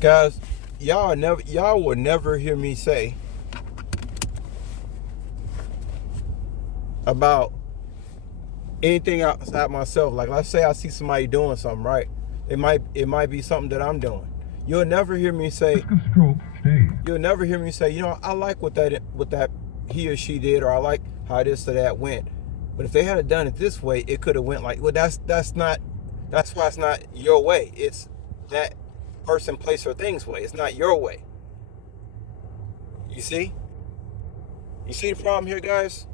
Guys, y'all will never hear me say about anything outside myself. Like, let's say I see somebody doing something, right? It might be something that I'm doing. You'll never hear me say. You'll never hear me say, I like what that he or she did, or I like how this or that went. But if they had done it this way, it could have went like, well, that's not. That's why it's not your way. It's that person, place, or thing's way. It's not your way. You see? You see the problem here, guys?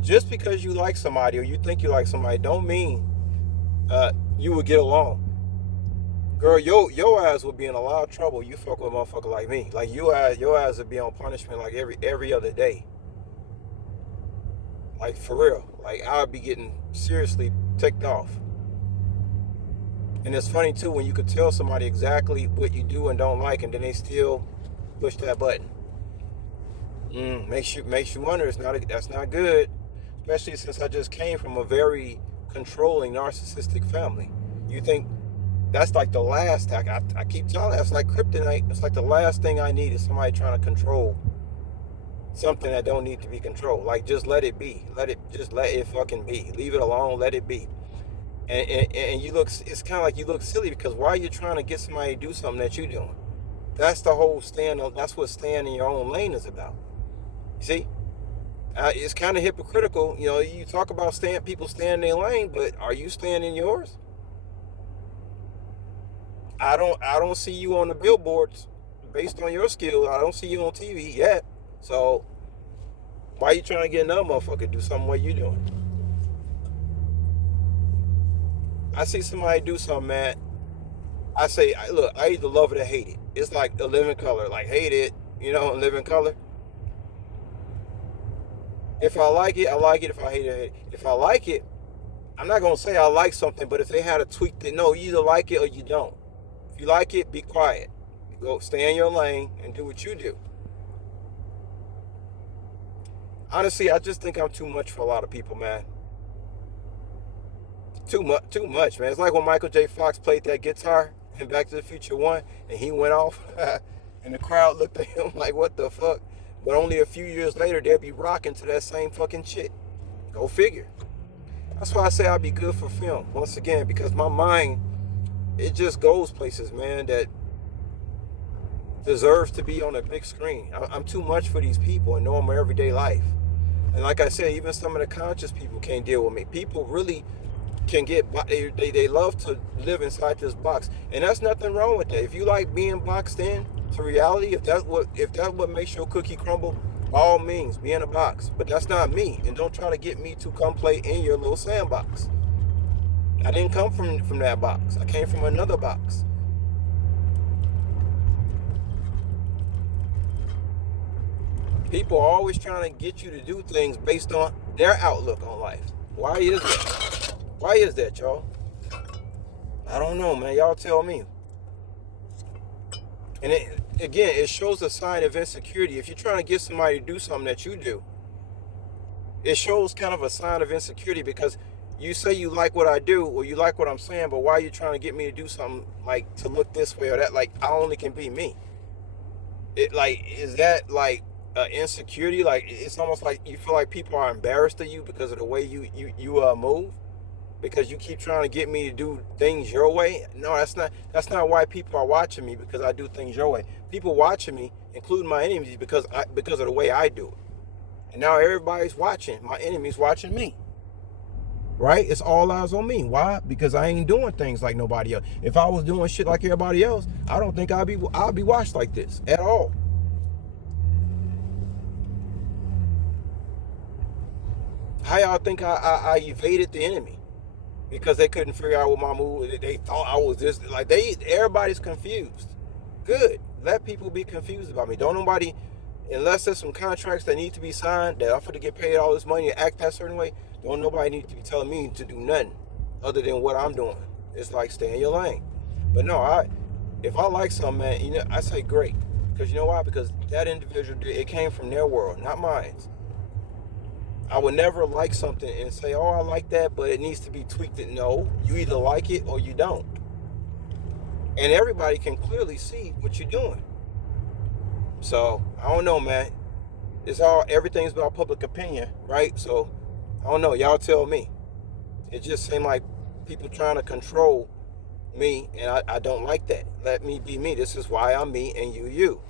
Just because you like somebody or you think you like somebody, don't mean you will get along. Girl, your ass would be in a lot of trouble. You fuck with a motherfucker like me. Like your ass would be on punishment like every other day. Like for real. Like I'd be getting seriously ticked off. And it's funny too when you could tell somebody exactly what you do and don't like, and then they still push that button. Makes you wonder. That's not good. Especially since I just came from a very controlling, narcissistic family. You think that's like the last act. I keep telling you, that's like kryptonite. It's like the last thing I need is somebody trying to control something that don't need to be controlled. Like, just let it be. Let it fucking be. Leave it alone. Let it be. And you look, it's kind of like you look silly because why are you trying to get somebody to do something that you're doing? That's the whole that's what staying in your own lane is about. You see? It's kind of hypocritical. You talk about people staying in their lane, but are you staying in yours? I don't see you on the billboards based on your skill. I don't see you on TV yet. So why are you trying to get another motherfucker to do something what you doing? I see somebody do something, man. I say, look, I either love it or hate it. It's like a living color. Like, hate it, a living color. If I like it, I like it. If I hate it, I hate it. If I like it, I'm not going to say I like something, but if they had a tweak that, no, you either like it or you don't. If you like it, be quiet. Go stay in your lane and do what you do. Honestly, I just think I'm too much for a lot of people, man. Too much, man. It's like when Michael J. Fox played that guitar in Back to the Future 1 and he went off and the crowd looked at him like, what the fuck? But only a few years later, they'll be rocking to that same fucking shit. Go figure. That's why I say I'll be good for film, once again, because my mind, it just goes places, man, that deserves to be on a big screen. I'm too much for these people and know my everyday life. And like I said, even some of the conscious people can't deal with me. People really can they love to live inside this box. And that's nothing wrong with that. If you like being boxed in to reality, if that's what makes your cookie crumble, by all means, be in a box. But that's not me. And don't try to get me to come play in your little sandbox. I didn't come from that box. I came from another box. People are always trying to get you to do things based on their outlook on life. Why is that? Why is that, y'all? I don't know, man. Y'all tell me. And it shows a sign of insecurity. If you're trying to get somebody to do something that you do, it shows kind of a sign of insecurity because you say you like what I do or you like what I'm saying, but why are you trying to get me to do something like to look this way or that? Like, I only can be me. Is that like insecurity? Like, it's almost like you feel like people are embarrassed of you because of the way you move, because you keep trying to get me to do things your way. No, that's not why people are watching me, because I do things your way. People watching me, including my enemies, because of the way I do it. And now everybody's watching. My enemies watching me. Right? It's all eyes on me. Why? Because I ain't doing things like nobody else. If I was doing shit like everybody else, I don't think I'll be watched like this at all. How y'all think I evaded the enemy? Because they couldn't figure out what my move. They thought I was this. Like, everybody's confused. Good. Let people be confused about me. Don't nobody, unless there's some contracts that need to be signed, that I'm going to get paid all this money and act that certain way, don't nobody need to be telling me to do nothing other than what I'm doing. It's like, stay in your lane. But no, if I like something, man, I say great. Because you know why? Because that individual, it came from their world, not mine. I would never like something and say, oh, I like that, but it needs to be tweaked. No, you either like it or you don't. and everybody can clearly see what you're doing. So I don't know, man. Everything's about public opinion, right? So I don't know. Y'all tell me. It just seemed like people trying to control me, and I don't like that. Let me be me. This is why I'm me and you.